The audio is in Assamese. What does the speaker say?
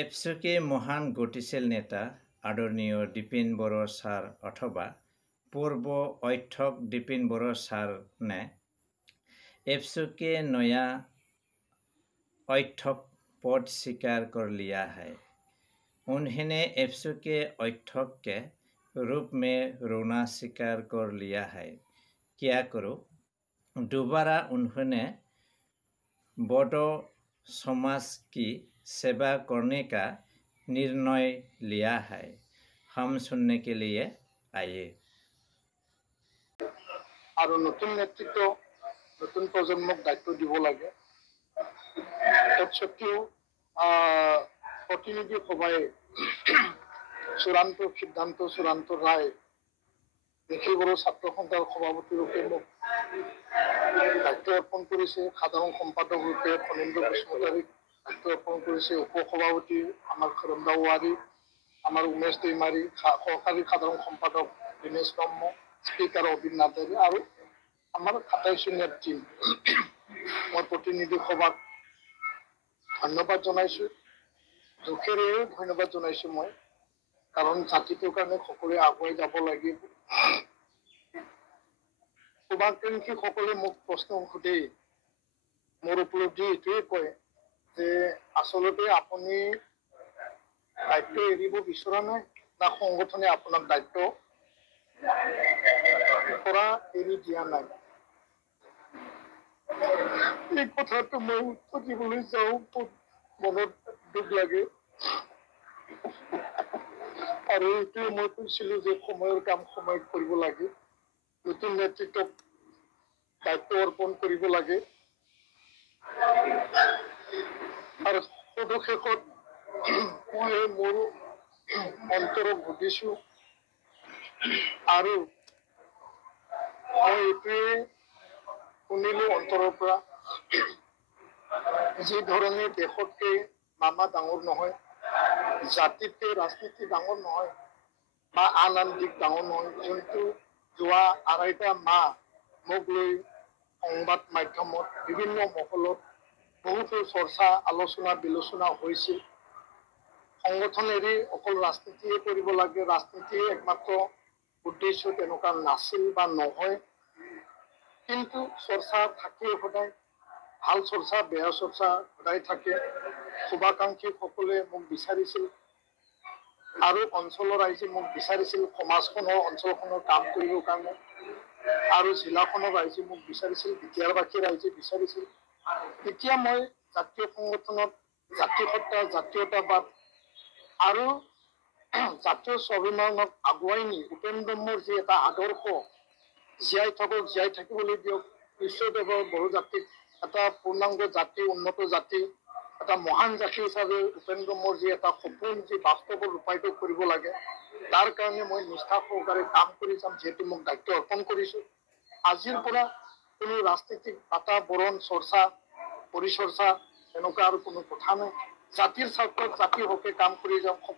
এপসুকে মহান গতিশীল নেতা আদৰণীয় দীপেন বড়ো ছাৰ অথবা পূৰ্ব অধ্যক্ষ দীপেন বড়ো ছাৰ নে एप्सु नया अध्यक्ष पद स्वीकार कर लिया है। उन्होंने एप्सु के अध्यक्ष के रूप में रोना स्वीकार कर लिया है। क्या करो? दोबारा उन्होंने बोडो समाज की सेवा करने का निर्णय लिया है। हम सुनने के लिए आइए। और नतुन नेतृत्व নতুন প্ৰজন্মক দায়িত্ব দিব লাগে। তৎসত্ত্বেও প্ৰতিনিধি সভাই চূড়ান্ত সিদ্ধান্ত চূড়ান্ত ৰায় নিখিল বড়ো ছাত্ৰ সন্থাৰ সভাপতি ৰূপে মোক দায়িত্ব অৰ্পণ কৰিছে। সাধাৰণ সম্পাদক ৰূপে ফণীন্দ্ৰ বসুমতাৰীক দায়িত্ব অৰ্পণ কৰিছে। উপসভাপতি আমাৰ খৰন্দা ৱাৰী, আমাৰ উমেশ দৈমাৰী, সহকাৰী সাধাৰণ সম্পাদক দীনেশ ব্ৰহ্ম, স্পীকাৰ অবিন নাৰ্জাৰী আৰু আমাৰ ২৭জনীয়া টিম। মই প্ৰতিনিধি সভাক ধন্যবাদ জনাইছো, দুখেৰে ধন্যবাদ জনাইছো মই, কাৰণ জাতিটোৰ কাৰণে সকলোৱে আগুৱাই যাব লাগিব। শুভাকাংক্ষী সকলে মোক প্ৰশ্ন সোধে, মোৰ উপলব্ধি এইটোৱে কয় যে আচলতে আপুনি দায়িত্ব এৰিব বিচৰা নাই না সংগঠনে আপোনাক দায়িত্ব পৰা এৰি দিয়া নাই। এই কথাটো মই উত্তৰ দিবলৈ যাওঁ মনত দুখ লাগে। আৰু এইটোৱে মই কৈছিলো যে সময়ৰ কাম সময়ত কৰিব লাগে, নতুন নেতৃত্বক দায়িত্ব অৰ্পণ কৰিব লাগে। আৰু সদশেষত মই মোৰ অন্তৰক বুজিছো আৰু মই এইটোৱে শুনিলো অন্তৰৰ পৰা, যি ধৰণে দেশতকে মামা ডাঙৰ নহয়, জাতিতকে ৰাজনীতি ডাঙৰ নহয় বা আন আন দিশ ডাঙৰ নহয়, যোনটো যোৱা ২.৫টা মাহ মোক লৈ সংবাদ মাধ্যমত বিভিন্ন মহলত বহুতো চৰ্চা আলোচনা বিলোচনা হৈছিল। সংগঠন এৰি অকল ৰাজনীতিয়ে কৰিব লাগে, ৰাজনীতিয়ে একমাত্ৰ উদ্দেশ্য তেনেকুৱা নাছিল বা নহয়। কিন্তু চৰ্চা থাকে সদায়, ভাল চৰ্চা বেয়া চৰ্চা সদায় থাকে। শুভাকাংক্ষী সকলে মোক বিচাৰিছিল আৰু অঞ্চলৰ ৰাইজে মোক বিচাৰিছিল সমাজখনৰ অঞ্চলখনৰ কাম কৰিবৰ কাৰণে, আৰু জিলাখনৰ ৰাইজে মোক বিচাৰিছিল, বিটিয়াৰবাসী ৰাইজে বিচাৰিছিল। এতিয়া মই জাতীয় সংগঠনত জাতীয়সত্তা, জাতীয়তাবাদ আৰু জাতীয় স্বাভিমানক আগুৱাই নি উপেন ব্ৰহ্মৰ যি এটা আদৰ্শ জীয়াই থাকক, জীয়াই থাকিবলৈ দিয়ক, ঈশ্বৰদেৱৰ বড়ো জাতিক এটা পূৰ্ণাংগ জাতি, উন্নত জাতি, এটা মহান জাতি হিচাপে উপেন ব্ৰহ্মৰ যি এটা সপোন, যি বাস্তৱত ৰূপায়িত কৰিব লাগে, তাৰ কাৰণে মই নিষ্ঠা সহকাৰে কাম কৰি যাম। যিহেতু মোক দায়িত্ব অৰ্পণ কৰিছো, আজিৰ পৰা কোনো ৰাজনীতিক বাতাবৰণ চৰ্চা পৰিচৰ্চা এনেকুৱা আৰু কোনো কথা নাই। জাতিৰ স্বাৰ্থত জাতিৰ হকে কাম কৰি যাম।